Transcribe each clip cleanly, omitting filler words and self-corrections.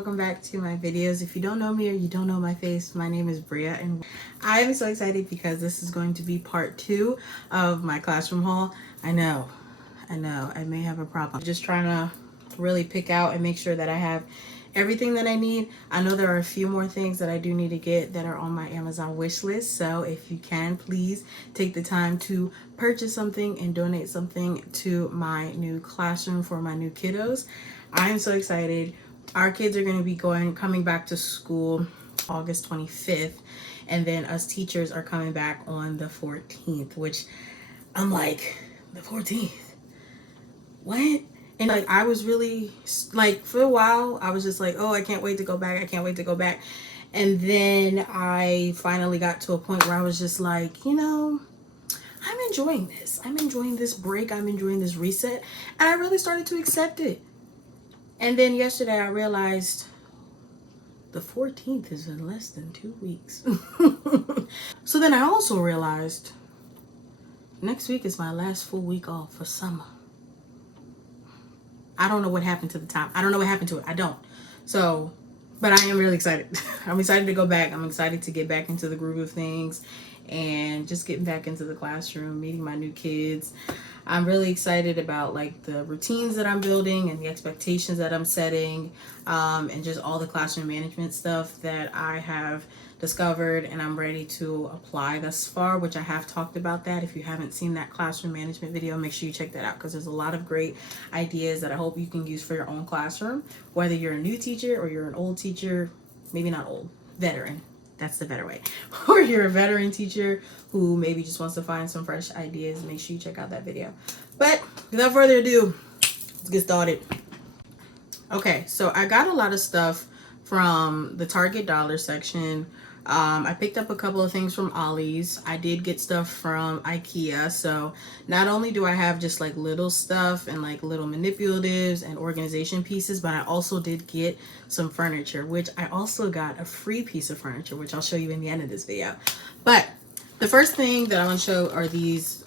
welcome back to my videos. If you don't know me or you don't know my face, my name is Bria and I am so excited because this is going to be part 2 of my classroom haul. I know, I may have a problem. I'm just trying to really pick out and make sure that I have everything that I need. I know there are a few more things that I do need to get that are on my Amazon wish list. So if you can, please take the time to purchase something and donate something to my new classroom for my new kiddos. I am so excited. Our kids are going to be coming back to school August 25th, and then us teachers are coming back on the 14th, which I'm like, the 14th? What? And like, I was really like, for a while, I was just like, oh, I can't wait to go back. I can't wait to go back. And then I finally got to a point where I was just like, you know, I'm enjoying this. I'm enjoying this break. I'm enjoying this reset. And I really started to accept it. And then yesterday I realized the 14th is in less than 2 weeks. So then I also realized next week is my last full week off for summer. I don't know what happened to the time. I don't know what happened to it. I don't. So, but I am really excited. I'm excited to go back. I'm excited to get back into the groove of things and just getting back into the classroom, meeting my new kids. I'm really excited about like the routines that I'm building and the expectations that I'm setting, and just all the classroom management stuff that I have discovered and I'm ready to apply thus far, which I have talked about that. If you haven't seen that classroom management video, make sure you check that out because there's a lot of great ideas that I hope you can use for your own classroom, whether you're a new teacher or you're an old teacher, maybe not old, veteran. That's the better way. Or you're a veteran teacher who maybe just wants to find some fresh ideas, make sure you check out that video. But without further ado, let's get started. Okay, so I got a lot of stuff from the Target dollar section. I picked up a couple of things from Ollie's. I did get stuff from IKEA. So not only do I have just like little stuff and like little manipulatives and organization pieces, but I also did get some furniture, which I also got a free piece of furniture, which I'll show you in the end of this video. But the first thing that I want to show are these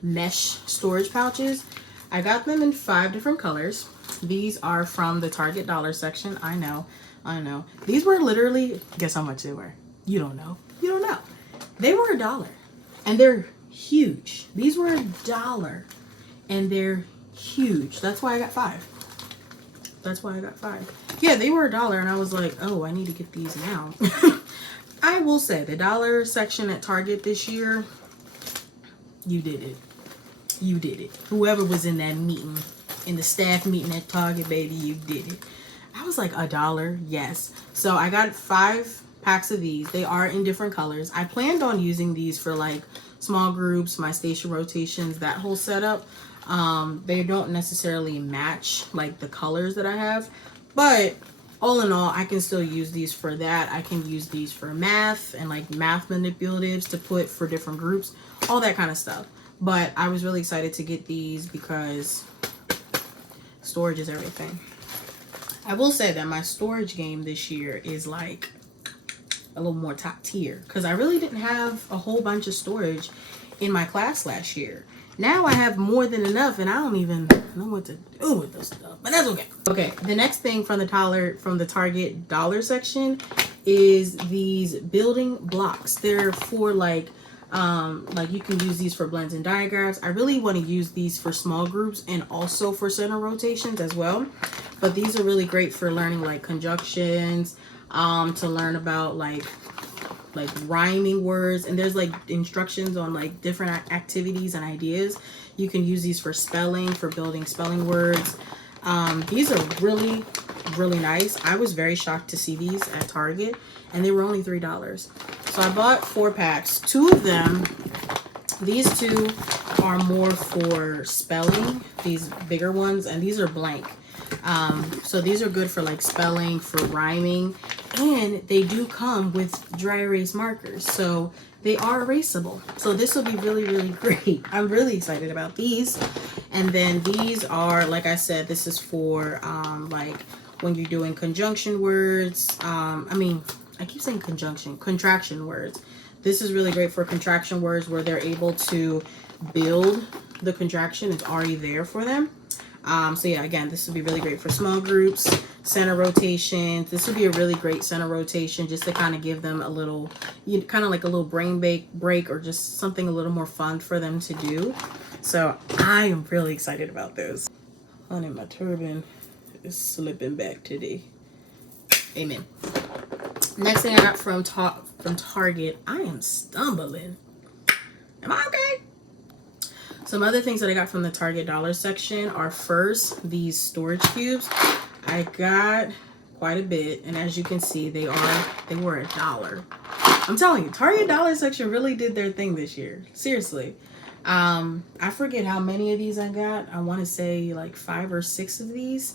mesh storage pouches. I got them in 5 different colors. These are from the Target dollar section. I know. These were literally, guess how much they were? You don't know. You don't know. They were $1 and they're huge. These were $1 and they're huge. That's why I got 5. That's why I got 5. Yeah, they were $1 and I was like, oh, I need to get these now. I will say the dollar section at Target this year, you did it. You did it. Whoever was in that meeting, in the staff meeting at Target, baby, you did it. I was like, $1, yes. So I got 5 packs of these. They are in different colors. I planned on using these for like small groups, my station rotations, that whole setup. They don't necessarily match like the colors that I have, but all in all, I can still use these for that. I can use these for math and like math manipulatives to put for different groups, all that kind of stuff. But I was really excited to get these because storage is everything. I will say that my storage game this year is like a little more top tier because I really didn't have a whole bunch of storage in my class last year. Now I have more than enough and I don't even know what to do with this stuff, but that's okay. Okay, the next thing from the Target dollar section is these building blocks. They're for like you can use these for blends and diagrams. I really want to use these for small groups and also for center rotations as well. But these are really great for learning like conjunctions, to learn about like rhyming words, and there's like instructions on like different activities and ideas. You can use these for spelling, for building spelling words. These are really, really nice. I was very shocked to see these at Target and they were only $3. So I bought 4 packs. 2 of them, these 2 are more for spelling, these bigger ones, and these are blank. So these are good for like spelling, for rhyming, and they do come with dry erase markers, so they are erasable. So this will be really, really great. I'm really excited about these. And then these are, like I said, this is for like when you're doing conjunction words. I keep saying contraction words. This is really great for contraction words where they're able to build the contraction. It's already there for them. So yeah, again, this would be really great for small groups, center rotations. This would be a really great center rotation just to kind of give them a little, kind of like a little brain break or just something a little more fun for them to do. So I am really excited about those. Honey, my turban is slipping back today. Amen. Next thing I got from Target, I am stumbling. Am I okay? Some other things that I got from the Target dollar section are first these storage cubes. I got quite a bit, and as you can see, they were $1. I'm telling you, Target dollar section really did their thing this year. Seriously. I forget how many of these I got. I want to say like 5 or 6 of these.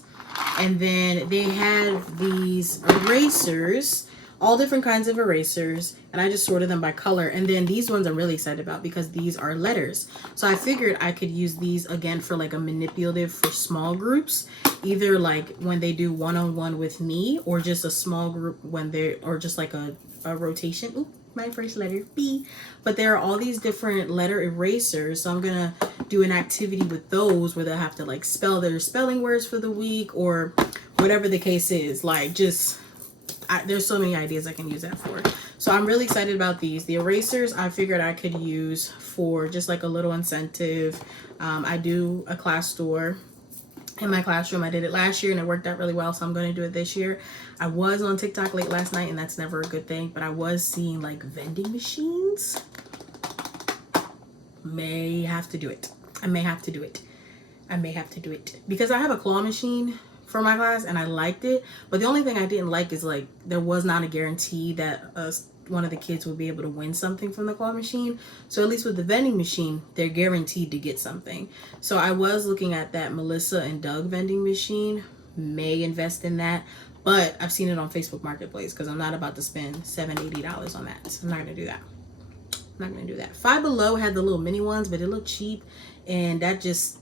And then they had these erasers, all different kinds of erasers, and I just sorted them by color. And then these ones I'm really excited about because these are letters. So I figured I could use these again for like a manipulative for small groups, either like when they do one-on-one with me, or just a small group when they're, or just like a rotation. Ooh, my first letter B. But there are all these different letter erasers, so I'm gonna do an activity with those where they'll have to like spell their spelling words for the week or whatever the case is. Like just there's so many ideas I can use that for. So I'm really excited about these. The erasers I figured I could use for just like a little incentive. I do a class tour in my classroom. I did it last year and it worked out really well, so I'm going to do it this year. I was on TikTok late last night, and that's never a good thing, but I was seeing like vending machines. May have to do it. I may have to do it. I may have to do it because I have a claw machine for my class and I liked it, but the only thing I didn't like is like there was not a guarantee that one of the kids would be able to win something from the claw machine. So at least with the vending machine, they're guaranteed to get something. So I was looking at that Melissa and Doug vending machine. May invest in that, but I've seen it on Facebook Marketplace because I'm not about to spend $70-$80 on that. So I'm not gonna do that. I'm not gonna do that. Five Below had the little mini ones, but it looked cheap, and that just,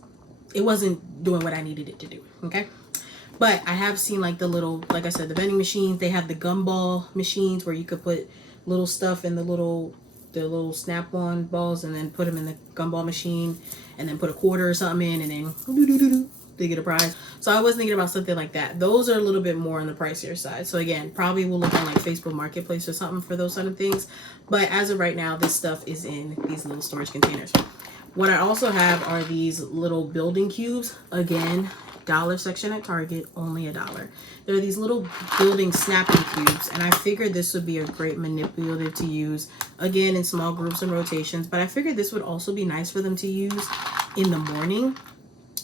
it wasn't doing what I needed it to do. Okay. But I have seen like the little, like I said, the vending machines. They have the gumball machines where you could put little stuff in the little snap-on balls and then put them in the gumball machine and then put a quarter or something in and then they get a prize. So I was thinking about something like that. Those are a little bit more on the pricier side. So again, probably we'll look on like Facebook Marketplace or something for those sort of things. But as of right now, this stuff is in these little storage containers. What I also have are these little building cubes. Again, dollar section at Target, only $1. There are these little building snapping cubes, and I figured this would be a great manipulative to use again in small groups and rotations. But I figured this would also be nice for them to use in the morning,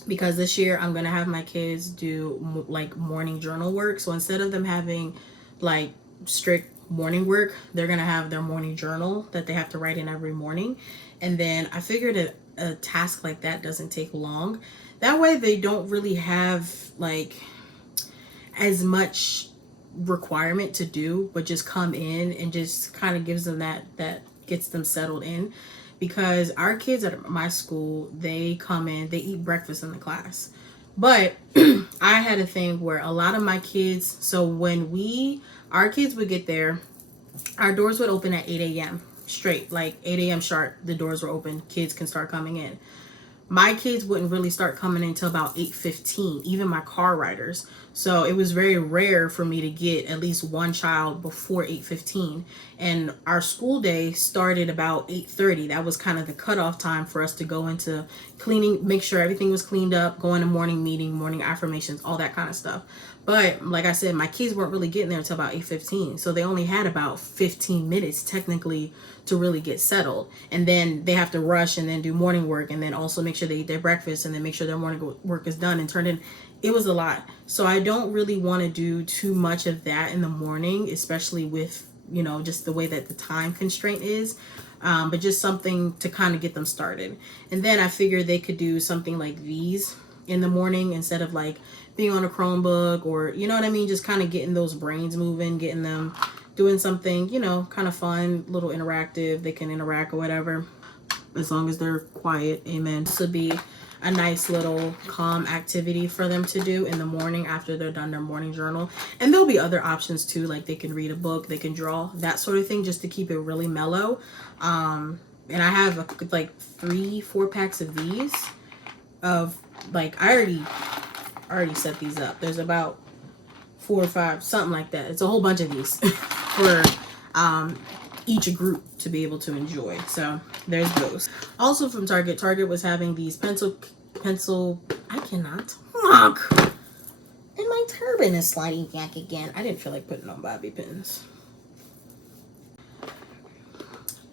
because this year I'm gonna have my kids do like morning journal work. So instead of them having like strict morning work, they're gonna have their morning journal that they have to write in every morning. And then I figured a task like that doesn't take long. That way they don't really have like as much requirement to do, but just come in and just kind of gives them that gets them settled in. Because our kids at my school, they come in, they eat breakfast in the class. But I had a thing where a lot of my kids, so when our kids would get there, our doors would open at 8 a.m. straight, like 8 a.m. sharp, the doors were open, kids can start coming in. My kids wouldn't really start coming in until about 8:15, even my car riders. So it was very rare for me to get at least one child before 8:15. And our school day started about 8:30. That was kind of the cutoff time for us to go into cleaning, make sure everything was cleaned up, go into morning meeting, morning affirmations, all that kind of stuff. But like I said, my kids weren't really getting there until about 8:15. So they only had about 15 minutes technically to really get settled. And then they have to rush and then do morning work and then also make sure they eat their breakfast and then make sure their morning work is done and turned in. It was a lot. So I don't really want to do too much of that in the morning, especially with, you know, just the way that the time constraint is. But just something to kind of get them started. And then I figured they could do something like these in the morning instead of like being on a Chromebook or, you know what I mean? Just kind of getting those brains moving, getting them doing something, you know, kind of fun, little interactive. They can interact or whatever, as long as they're quiet. Amen. This would be a nice little calm activity for them to do in the morning after they're done their morning journal. And there'll be other options too, like they can read a book, they can draw, that sort of thing, just to keep it really mellow. And I have like 3-4 packs of these of like, I already set these up. There's about 4 or 5, something like that. It's a whole bunch of these for each group to be able to enjoy. So there's those. Also from Target, Target was having these pencil, I cannot talk. And my turban is sliding back again. I didn't feel like putting on bobby pins.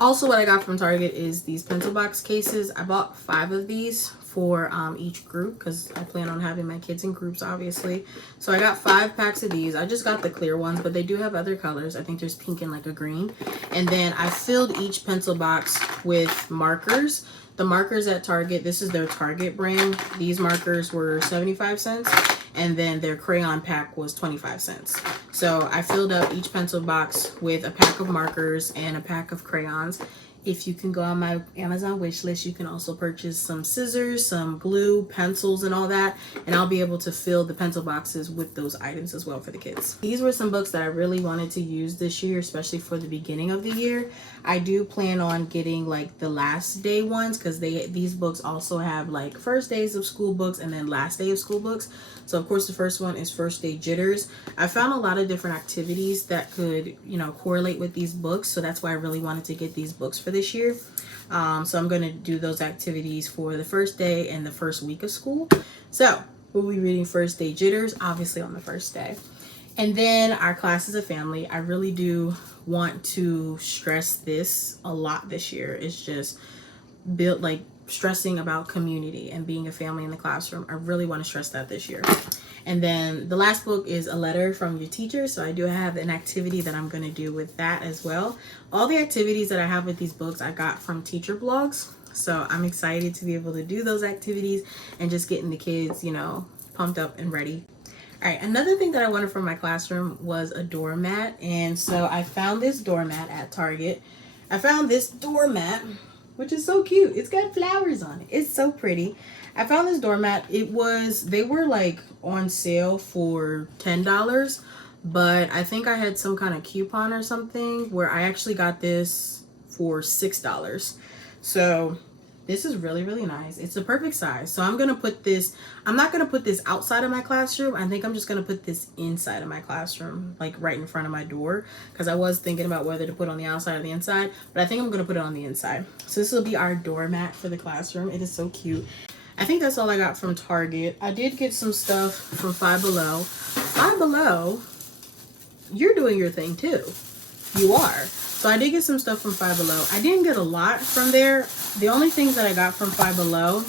Also, what I got from Target is these pencil box cases. I bought 5 of these for each group because I plan on having my kids in groups, obviously. So I got 5 packs of these. I just got the clear ones, but they do have other colors. I think there's pink and like a green. And then I filled each pencil box with markers. The markers at Target, this is their Target brand. These markers were 75 cents. And then their crayon pack was 25 cents. So I filled up each pencil box with a pack of markers and a pack of crayons. If you can go on my Amazon wish list, you can also purchase some scissors, some glue, pencils, and all that. And I'll be able to fill the pencil boxes with those items as well for the kids. These were some books that I really wanted to use this year, especially for the beginning of the year. I do plan on getting like the last day ones because these books also have like first days of school books and then last day of school books. So of course the first one is First Day Jitters. I found a lot of different activities that could, you know, correlate with these books. So that's why I really wanted to get these books for this year. So I'm going to do those activities for the first day and the first week of school. So we'll be reading First Day Jitters, obviously on the first day. And then our class as a family, I really do want to stress this a lot this year. It's just built like stressing about community and being a family in the classroom. I really want to stress that this year. And then the last book is A Letter from Your Teacher. So I do have an activity that I'm going to do with that as well. All the activities that I have with these books I got from teacher blogs. So I'm excited to be able to do those activities and just getting the kids, you know, pumped up and ready. All right, another thing that I wanted from my classroom was a doormat. And so I found this doormat at Target. I found this doormat, which is so cute. It's got flowers on it. It's so pretty. I found this doormat. They were like on sale for $10, but I think I had some kind of coupon or something where I actually got this for $6. So this is really, really nice. It's the perfect size. So I'm not going to put this outside of my classroom. I think I'm just going to put this inside of my classroom, like right in front of my door, because I was thinking about whether to put on the outside or the inside, but I think I'm going to put it on the inside. So this will be our doormat for the classroom. It is so cute. I think that's all I got from Target. I did get some stuff from Five Below. Five Below, you're doing your thing too. You are. So I did get some stuff from Five Below. I didn't get a lot from there. The only things that I got from Five Below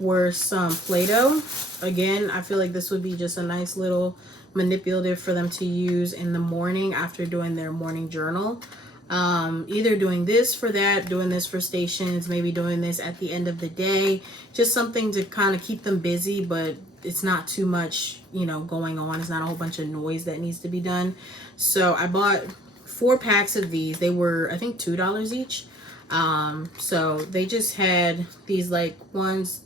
were some Play-Doh. Again, I feel like this would be just a nice little manipulative for them to use in the morning after doing their morning journal. Either doing this for that, doing this for stations, maybe doing this at the end of the day. Just something to kind of keep them busy, but it's not too much, you know, going on. It's not a whole bunch of noise that needs to be done. So I bought 4 packs of these. They were, I think, $2 each. So they just had these like ones.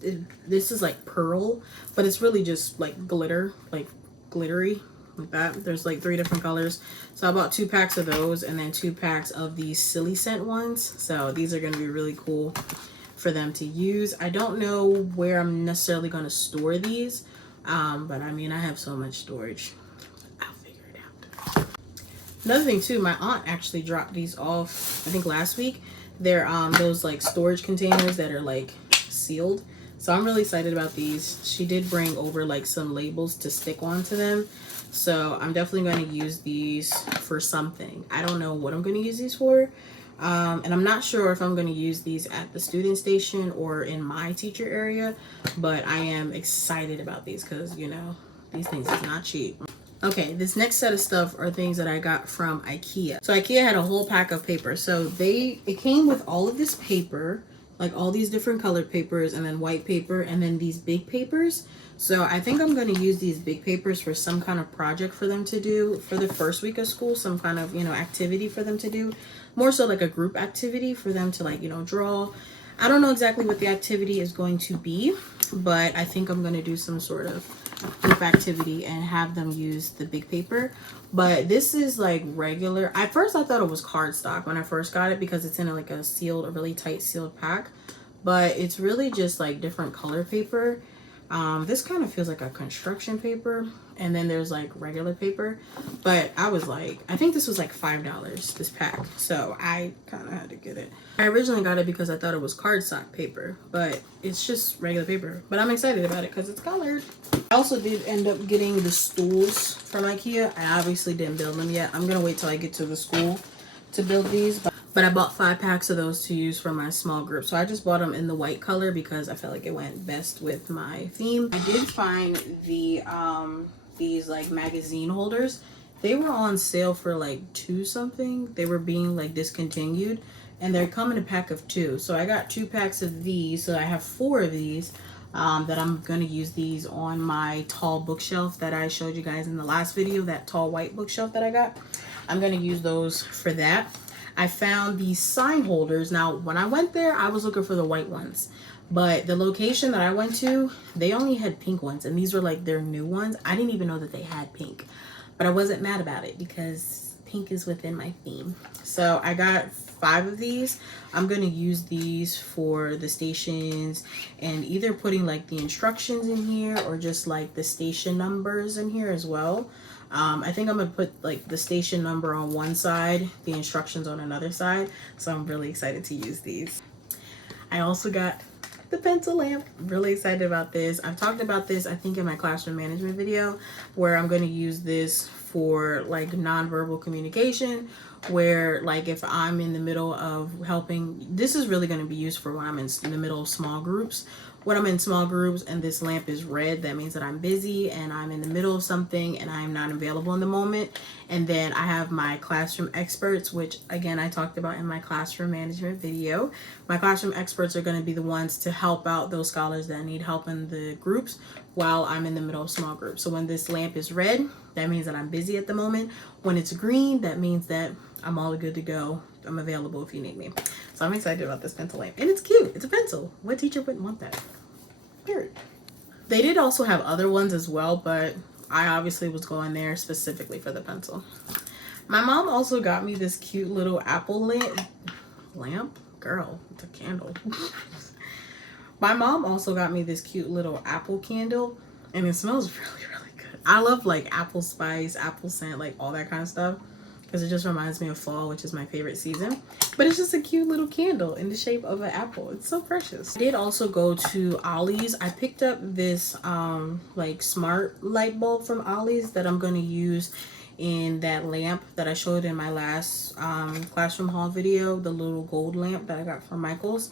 This is like pearl, but it's really just like glitter, like glittery. Like that. There's like 3 different colors. So I bought 2 packs of those and then 2 packs of these silly scent ones. So these are going to be really cool for them to use. I don't know where I'm necessarily going to store these, but I mean, I have so much storage. I'll figure it out. Another thing too, my aunt actually dropped these off, I think last week. They're those like storage containers that are like sealed. So I'm really excited about these. She did bring over like some labels to stick onto them. So I'm definitely going to use these for something. I don't know what I'm going to use these for. And I'm not sure if I'm going to use these at the student station or in my teacher area. But I am excited about these because, you know, these things is not cheap. Okay, this next set of stuff are things that I got from IKEA. So IKEA had a whole pack of paper. So it came with all of this paper, like all these different colored papers and then white paper and then these big papers. So I think I'm going to use these big papers for some kind of project for them to do for the first week of school, some kind of, you know, activity for them to do. More so like a group activity for them to like, you know, draw. I don't know exactly what the activity is going to be, but I think I'm going to do some sort of group activity and have them use the big paper. But this is like regular. At first I thought it was cardstock when I first got it because it's in like a really tight sealed pack, but it's really just like different color paper. This kind of feels like a construction paper, and then there's like regular paper, but I was like, I think this was like $5 this pack, so I kind of had to get it. I originally got it because I thought it was cardstock paper, but it's just regular paper. But I'm excited about it because it's colored. I also did end up getting the stools from IKEA. I obviously didn't build them yet. I'm gonna wait till I get to the school to build these, but I bought 5 packs of those to use for my small group. So I just bought them in the white color because I felt like it went best with my theme. I did find the these like magazine holders. They were on sale for like $2 something. They were being like discontinued, and they're coming in a pack of 2. So I got 2 packs of these. So I have 4 of these that I'm gonna use these on my tall bookshelf that I showed you guys in the last video, that tall white bookshelf that I got. I'm gonna use those for that. I found these sign holders. Now, when I went there, I was looking for the white ones, but the location that I went to, they only had pink ones, and these were like their new ones. I didn't even know that they had pink, but I wasn't mad about it because pink is within my theme. So I got 5 of these. I'm going to use these for the stations, and either putting like the instructions in here or just like the station numbers in here as well. I think I'm gonna put like the station number on one side, the instructions on another side. So I'm really excited to use these. I also got the pencil lamp. I'm really excited about this. I've talked about this, I think, in my classroom management video, where I'm going to use this for like nonverbal communication, where like if I'm in the middle of helping, this is really going to be used for when I'm in the middle of small groups. When I'm in small groups and this lamp is red, that means that I'm busy and I'm in the middle of something and I'm not available in the moment. And then I have my classroom experts, which again, I talked about in my classroom management video. My classroom experts are going to be the ones to help out those scholars that need help in the groups while I'm in the middle of small groups. So when this lamp is red, that means that I'm busy at the moment. When it's green, that means that I'm all good to go. I'm available if you need me. So I'm excited about this pencil lamp. And it's cute. It's a pencil. What teacher wouldn't want that? Period. They did also have other ones as well, but I obviously was going there specifically for the pencil. My mom also got me this cute little apple lamp? Girl, it's a candle. My mom also got me this cute little apple candle, and it smells really, really good. I love like apple spice, apple scent, like all that kind of stuff, because it just reminds me of fall, which is my favorite season. But it's just a cute little candle in the shape of an apple. It's so precious. I did also go to Ollie's. I picked up this like smart light bulb from Ollie's that I'm going to use in that lamp that I showed in my last classroom haul video, the little gold lamp that I got from Michael's.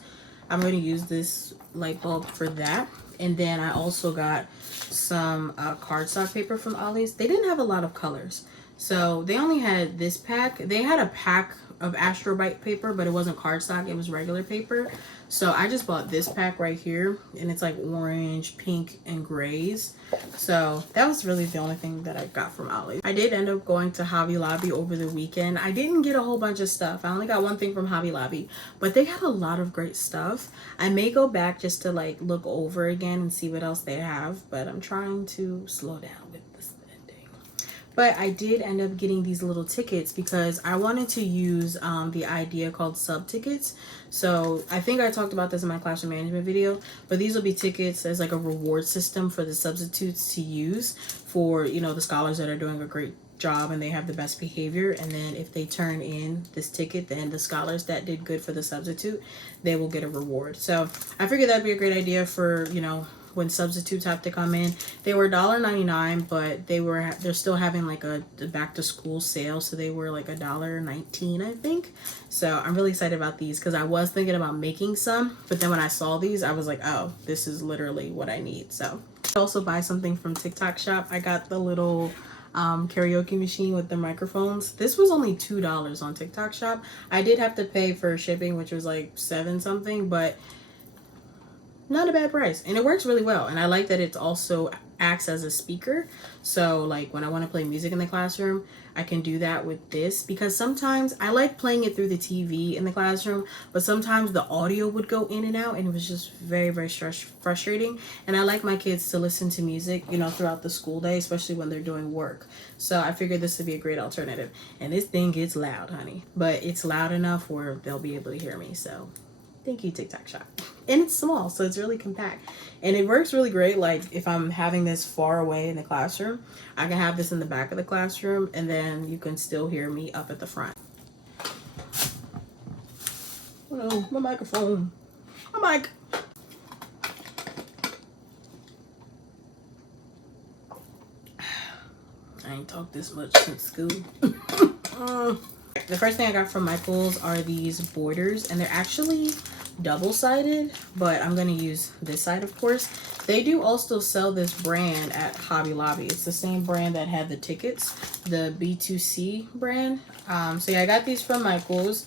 I'm going to use this light bulb for that. And then I also got some cardstock paper from Ollie's. They didn't have a lot of colors, so they only had this pack. They had a pack of Astrobite paper, but it wasn't cardstock, it was regular paper. So I just bought this pack right here, and it's like orange, pink, and grays. So that was really the only thing that I got from Ollie's. I did end up going to Hobby Lobby over the weekend. I didn't get a whole bunch of stuff. I only got one thing from Hobby Lobby, but they had a lot of great stuff. I may go back just to like look over again and see what else they have, but I'm trying to slow down with this spending. But I did end up getting these little tickets because I wanted to use the idea called sub tickets. So I think I talked about this in my classroom management video, but these will be tickets as like a reward system for the substitutes to use for, you know, the scholars that are doing a great job and they have the best behavior. And then if they turn in this ticket, then the scholars that did good for the substitute, they will get a reward. So I figured that'd be a great idea for, you know, when substitutes have to come in. They were $1.99, but they're still having like a back to school sale, so they were like $1.19, I think. So I'm really excited about these because I was thinking about making some, but then when I saw these, I was like, oh, this is literally what I need. So I also buy something from TikTok Shop. I got the little karaoke machine with the microphones. This was only $2 on TikTok Shop. I did have to pay for shipping, which was like $7 something, but not a bad price, and it works really well. And I like that it also acts as a speaker, so like when I want to play music in the classroom, I can do that with this, because sometimes I like playing it through the TV in the classroom, but sometimes the audio would go in and out, and it was just very, very frustrating. And I like my kids to listen to music, you know, throughout the school day, especially when they're doing work. So I figured this would be a great alternative. And this thing gets loud, honey, but it's loud enough where they'll be able to hear me. So Thank you, TikTok Shop. And it's small, so it's really compact. And it works really great. Like if I'm having this far away in the classroom, I can have this in the back of the classroom, and then you can still hear me up at the front. Oh no, my microphone. My mic. I ain't talked this much since school. The first thing I got from Michaels are these borders, and they're actually double-sided, but I'm going to use this side, of course. They do also sell this brand at Hobby Lobby. It's the same brand that had the tickets, the B2C brand. So yeah, I got these from Michaels.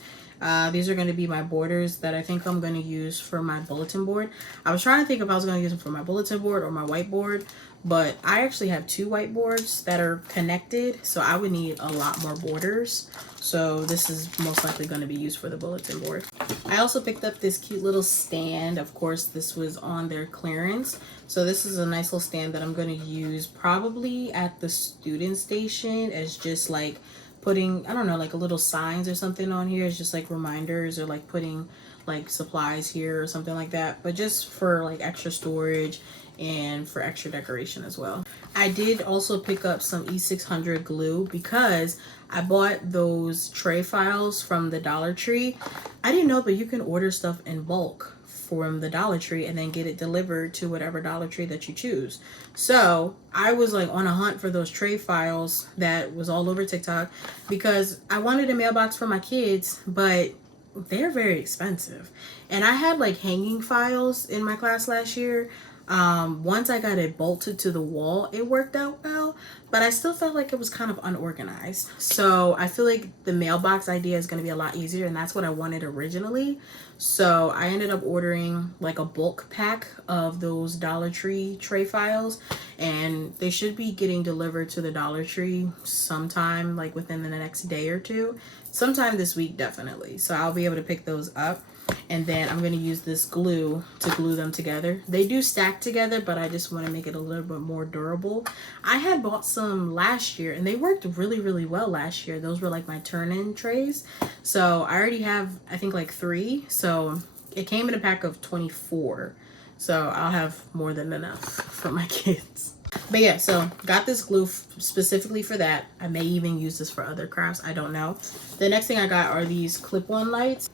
These are going to be my borders that I think I'm going to use for my bulletin board. I was trying to think if I was going to use them for my bulletin board or my whiteboard, but I actually have two whiteboards that are connected, so I would need a lot more borders. So this is most likely going to be used for the bulletin board. I also picked up this cute little stand. Of course, this was on their clearance. So this is a nice little stand that I'm going to use probably at the student station as just like putting, I don't know, like a little signs or something on here. It's just like reminders, or like putting like supplies here or something like that. But just for like extra storage and for extra decoration as well. I did also pick up some E600 glue because I bought those tray files from the Dollar Tree. I didn't know, but you can order stuff in bulk from the Dollar Tree and then get it delivered to whatever Dollar Tree that you choose. So I was like on a hunt for those tray files that was all over TikTok because I wanted a mailbox for my kids, but they're very expensive. And I had like hanging files in my class last year. Once I got it bolted to the wall, it worked out well, but I still felt like it was kind of unorganized. So I feel like the mailbox idea is going to be a lot easier, and that's what I wanted originally. So I ended up ordering like a bulk pack of those Dollar Tree tray files, and they should be getting delivered to the Dollar Tree sometime like within the next day or two, sometime this week definitely. So I'll be able to pick those up. And then I'm going to use this glue to glue them together. They do stack together, but I just want to make it a little bit more durable. I had bought some last year and they worked really, really well last year. Those were like my turn-in trays. So I already have, I think like 3. So it came in a pack of 24. So I'll have more than enough for my kids. But yeah, so got this glue specifically for that. I may even use this for other crafts. I don't know. The next thing I got are these clip-on lights.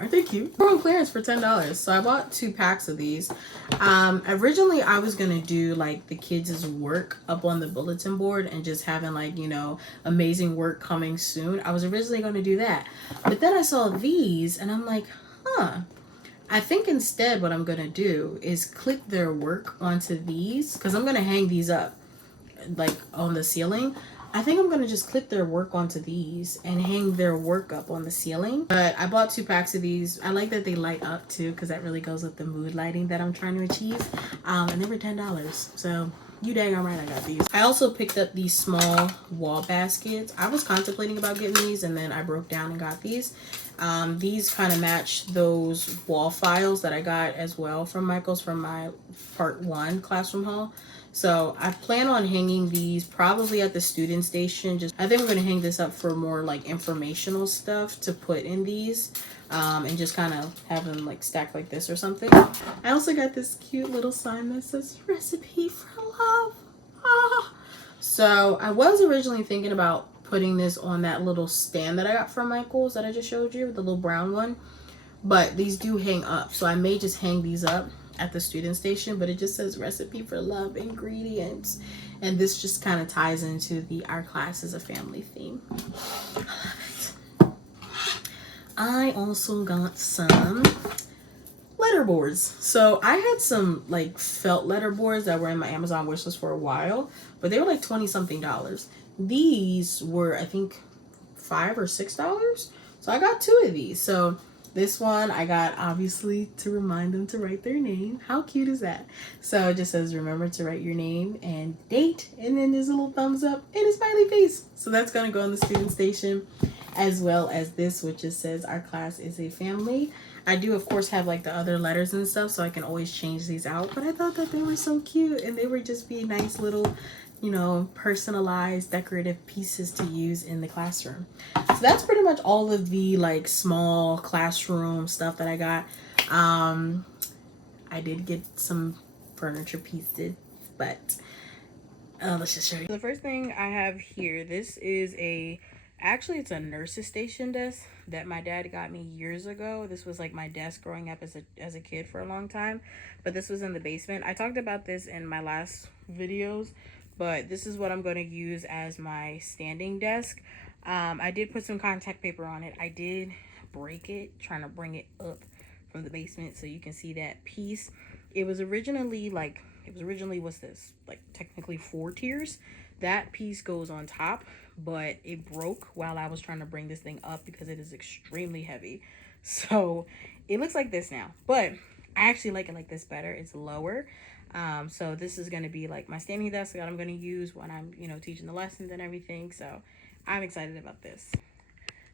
Aren't they cute? They're on clearance for $10. So I bought 2 packs of these. Originally I was gonna do like the kids' work up on the bulletin board and just having like, you know, amazing work coming soon. I was originally gonna do that. But then I saw these and I'm like, I think instead what I'm gonna do is clip their work onto these, because I'm gonna hang these up like on the ceiling. I think I'm going to just clip their work onto these and hang their work up on the ceiling. But I bought 2 packs of these. I like that they light up too, because that really goes with the mood lighting that I'm trying to achieve. And they were $10. So you dang I'm right, I got these. I also picked up these small wall baskets. I was contemplating about getting these, and then I broke down and got these. These kind of match those wall files that I got as well from Michaels from my part 1 classroom haul. So I plan on hanging these probably at the student station. I think I'm going to hang this up for more like informational stuff to put in these, and just kind of have them like stacked like this or something. I also got this cute little sign that says "Recipe for Love." So I was originally thinking about putting this on that little stand that I got from Michaels that I just showed you, the little brown one. But these do hang up, so I may just hang these up at the student station, but it just says "Recipe for Love" ingredients, and this just kind of ties into the "Our Class is a Family" theme. I love it. I also got some letter boards. So I had some like felt letter boards that were in my Amazon wishlist for a while, but they were like $20 something. These were, I think, $5 or $6. So I got 2 of these. So this one I got obviously to remind them to write their name. How cute is that? So it just says remember to write your name and date, and then there's a little thumbs up and a smiley face. So that's gonna go in the student station, as well as this, which just says "Our Class is a Family." I do of course have like the other letters and stuff, so I can always change these out, but I thought that they were so cute and they would just be nice little you know, personalized decorative pieces to use in the classroom. So that's pretty much all of the like small classroom stuff that I got. I did get some furniture pieces, but let's just show you. The first thing I have here, this is actually it's a nurse's station desk that my dad got me years ago. This was like my desk growing up as a kid for a long time, but this was in the basement. I talked about this in my last videos, but this is what I'm going to use as my standing desk. I did put some contact paper on it. I did break it trying to bring it up from the basement so you can see that piece. It was originally what's this, like technically 4 tiers. That piece goes on top, but it broke while I was trying to bring this thing up because it is extremely heavy. So it looks like this now, but I actually like it like this better. It's lower. So this is going to be like my standing desk that I'm going to use when I'm, you know, teaching the lessons and everything. So I'm excited about this.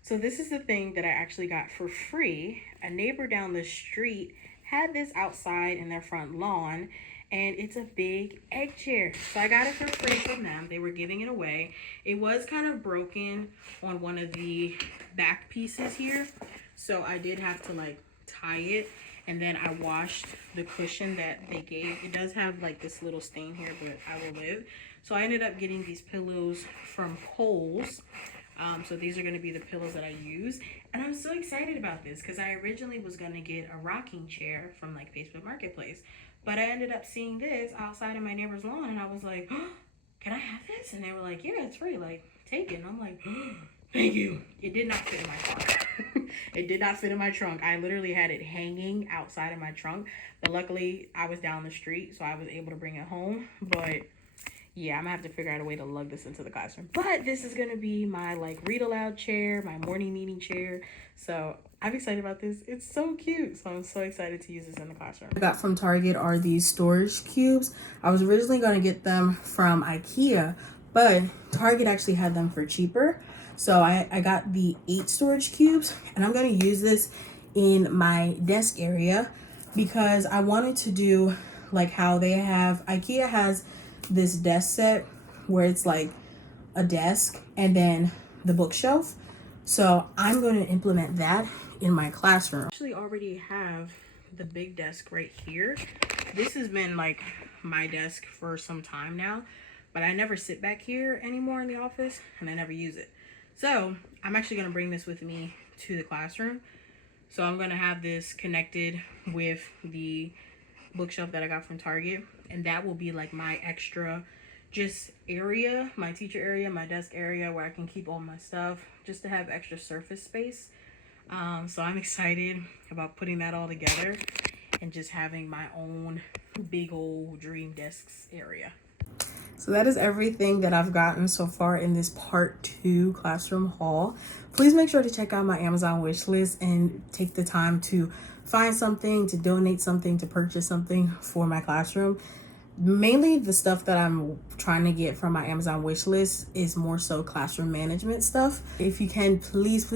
So this is the thing that I actually got for free. A neighbor down the street had this outside in their front lawn, and it's a big egg chair. So I got it for free from them. They were giving it away. It was kind of broken on one of the back pieces here, so I did have to like tie it, and then I washed the cushion that they gave. It does have like this little stain here, but I will live. So I ended up getting these pillows from Kohl's. So these are going to be the pillows that I use, and I'm so excited about this because I originally was going to get a rocking chair from like Facebook Marketplace, but I ended up seeing this outside of my neighbor's lawn, and I was like, oh, can I have this? And they were like, yeah, it's free, like take it. And I'm like, oh, thank you. It did not fit in my trunk. It did not fit in my trunk. I literally had it hanging outside of my trunk, but luckily I was down the street, so I was able to bring it home. But yeah, I'm gonna have to figure out a way to lug this into the classroom. But this is gonna be my like read aloud chair, my morning meeting chair. So I'm excited about this. It's so cute. So I'm so excited to use this in the classroom. I got from Target are these storage cubes. I was originally gonna get them from IKEA, but Target actually had them for cheaper. So I got the 8 storage cubes, and I'm gonna use this in my desk area because I wanted to do like how they have, IKEA has this desk set where it's like a desk and then the bookshelf. So I'm going to implement that in my classroom. I actually already have the big desk right here. This has been like my desk for some time now, but I never sit back here anymore in the office, and I never use it. So I'm actually going to bring this with me to the classroom. So I'm going to have this connected with the bookshelf that I got from Target, and that will be like my extra just area, my teacher area, my desk area where I can keep all my stuff, just to have extra surface space. So I'm excited about putting that all together and just having my own big old dream desks area. So that is everything that I've gotten so far in this part 2 classroom haul. Please make sure to check out my Amazon wish list and take the time to find something, to donate something, to purchase something for my classroom. Mainly the stuff that I'm trying to get from my Amazon wish list is more so classroom management stuff. If you can, please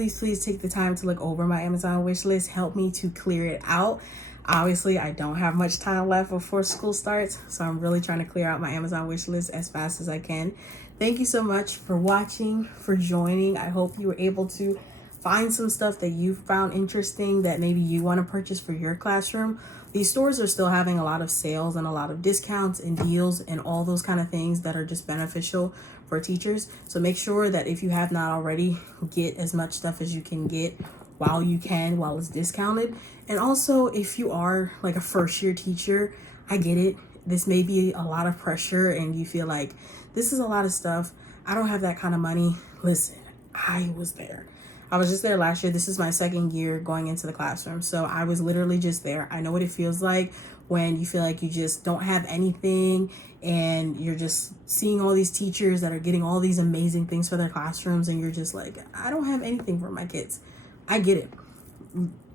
take the time to look over my Amazon wish list. Help me to clear it out. Obviously, I don't have much time left before school starts, so I'm really trying to clear out my Amazon wish list as fast as I can. Thank you so much for watching, for joining. I hope you were able to find some stuff that you found interesting that maybe you want to purchase for your classroom. These stores are still having a lot of sales and a lot of discounts and deals and all those kind of things that are just beneficial for teachers. So make sure that if you have not already, get as much stuff as you can get while you can, while it's discounted. And also, if you are like a first year teacher, I get it. This may be a lot of pressure and you feel like this is a lot of stuff. I don't have that kind of money. Listen, I was there. I was just there last year. This is my 2nd year going into the classroom. So I was literally just there. I know what it feels like when you feel like you just don't have anything and you're just seeing all these teachers that are getting all these amazing things for their classrooms and you're just like, I don't have anything for my kids. I get it.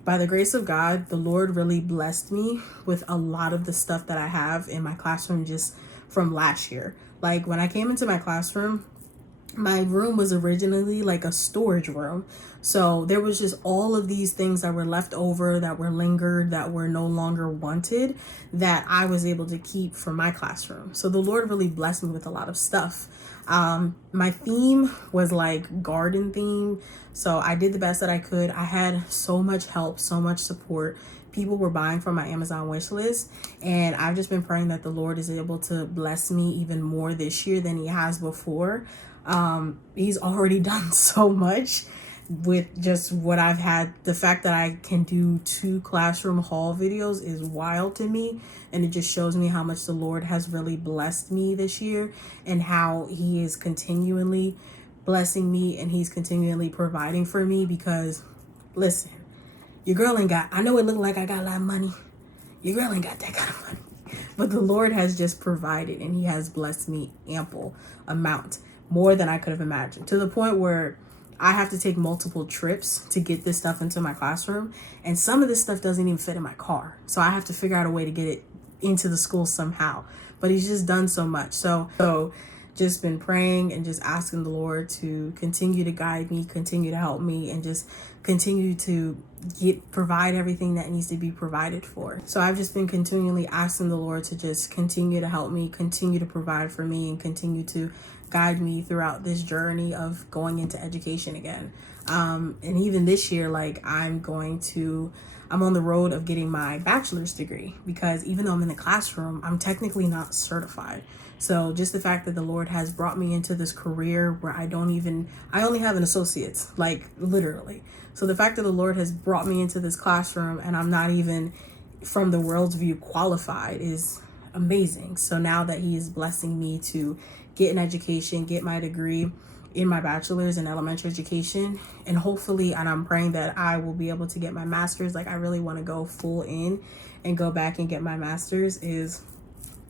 By the grace of God, the Lord really blessed me with a lot of the stuff that I have in my classroom just from last year. Like when I came into my classroom, my room was originally like a storage room. So there was just all of these things that were left over, that were lingered, that were no longer wanted, that I was able to keep for my classroom. So the Lord really blessed me with a lot of stuff. My theme was like garden theme. So I did the best that I could. I had so much help, so much support. People were buying from my Amazon wish list, and I've just been praying that the Lord is able to bless me even more this year than he has before. He's already done so much with just what I've had. The fact that I can do 2 classroom haul videos is wild to me, and it just shows me how much the Lord has really blessed me this year, and how he is continually blessing me, and he's continually providing for me. Because listen, your girl ain't got, I know it looked like I got a lot of money. Your girl ain't got that kind of money. But the Lord has just provided, and he has blessed me ample amount, more than I could have imagined, to the point where I have to take multiple trips to get this stuff into my classroom. And some of this stuff doesn't even fit in my car. So I have to figure out a way to get it into the school somehow. But he's just done so much. So just been praying and just asking the Lord to continue to guide me, continue to help me, and just continue to provide everything that needs to be provided for. So I've just been continually asking the Lord to just continue to help me, continue to provide for me, and continue to guide me throughout this journey of going into education again. And even this year, like I'm on the road of getting my bachelor's degree, because even though I'm in the classroom, I'm technically not certified. So just the fact that the Lord has brought me into this career where I only have an associate's, like literally. So the fact that the Lord has brought me into this classroom and I'm not even from the world's view qualified is amazing. So now that he is blessing me to get an education, get my degree in my bachelor's in elementary education, and hopefully, and I'm praying that I will be able to get my master's. Like I really want to go full in and go back and get my master's, is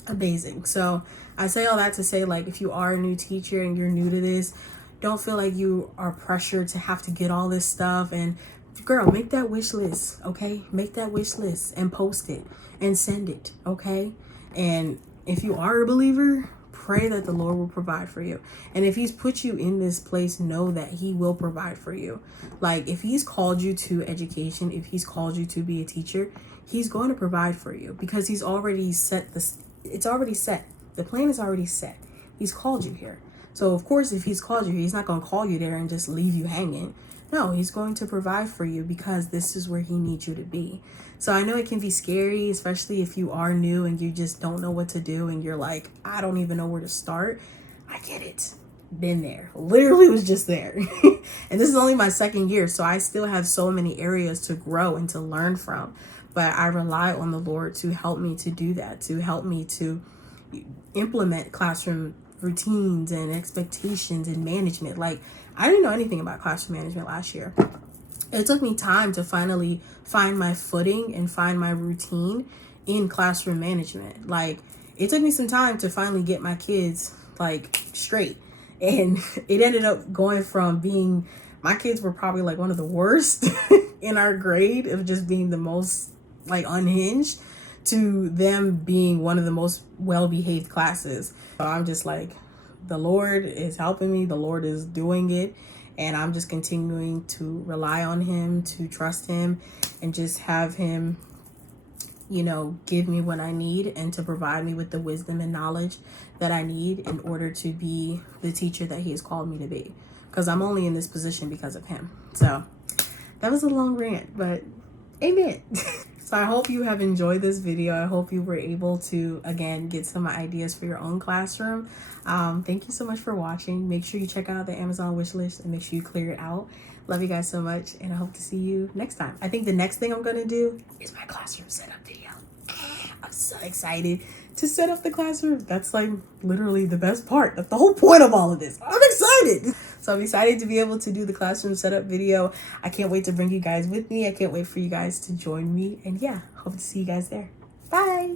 amazing. So I say all that to say, like, if you are a new teacher and you're new to this, don't feel like you are pressured to have to get all this stuff. And girl, make that wish list, okay? Make that wish list and post it and send it, okay? And if you are a believer, pray that the Lord will provide for you. And if he's put you in this place, know that he will provide for you. Like if he's called you to education, if he's called you to be a teacher, he's going to provide for you, because he's already set this. It's already set. The plan is already set. He's called you here. So of course, if he's called you, he's not going to call you there and just leave you hanging. No, he's going to provide for you, because this is where he needs you to be. So I know it can be scary, especially if you are new and you just don't know what to do and you're like, I don't even know where to start. I get it. Been there. Literally was just there. And this is only my 2nd year, so I still have so many areas to grow and to learn from. But I rely on the Lord to help me to do that, to help me to implement classroom routines and expectations and management. Like I didn't know anything about classroom management last year. It took me time to finally find my footing and find my routine in classroom management. Like it took me some time to finally get my kids like straight. And it ended up going from being, my kids were probably like one of the worst in our grade of just being the most like unhinged, to them being one of the most well-behaved classes. So I'm just like, the Lord is helping me. The Lord is doing it. And I'm just continuing to rely on him, to trust him, and just have him, give me what I need and to provide me with the wisdom and knowledge that I need in order to be the teacher that he has called me to be. Because I'm only in this position because of him. So that was a long rant, but amen. So I hope you have enjoyed this video. I hope you were able to, again, get some ideas for your own classroom. Thank you so much for watching. Make sure you check out the Amazon wish list and make sure you clear it out. Love you guys so much, and I hope to see you next time. I think the next thing I'm going to do is my classroom setup video. I'm so excited to set up the classroom. That's like literally the best part. That's the whole point of all of this. I'm excited. So I'm excited to be able to do the classroom setup video. I can't wait to bring you guys with me. I can't wait for you guys to join me. And yeah, hope to see you guys there. Bye.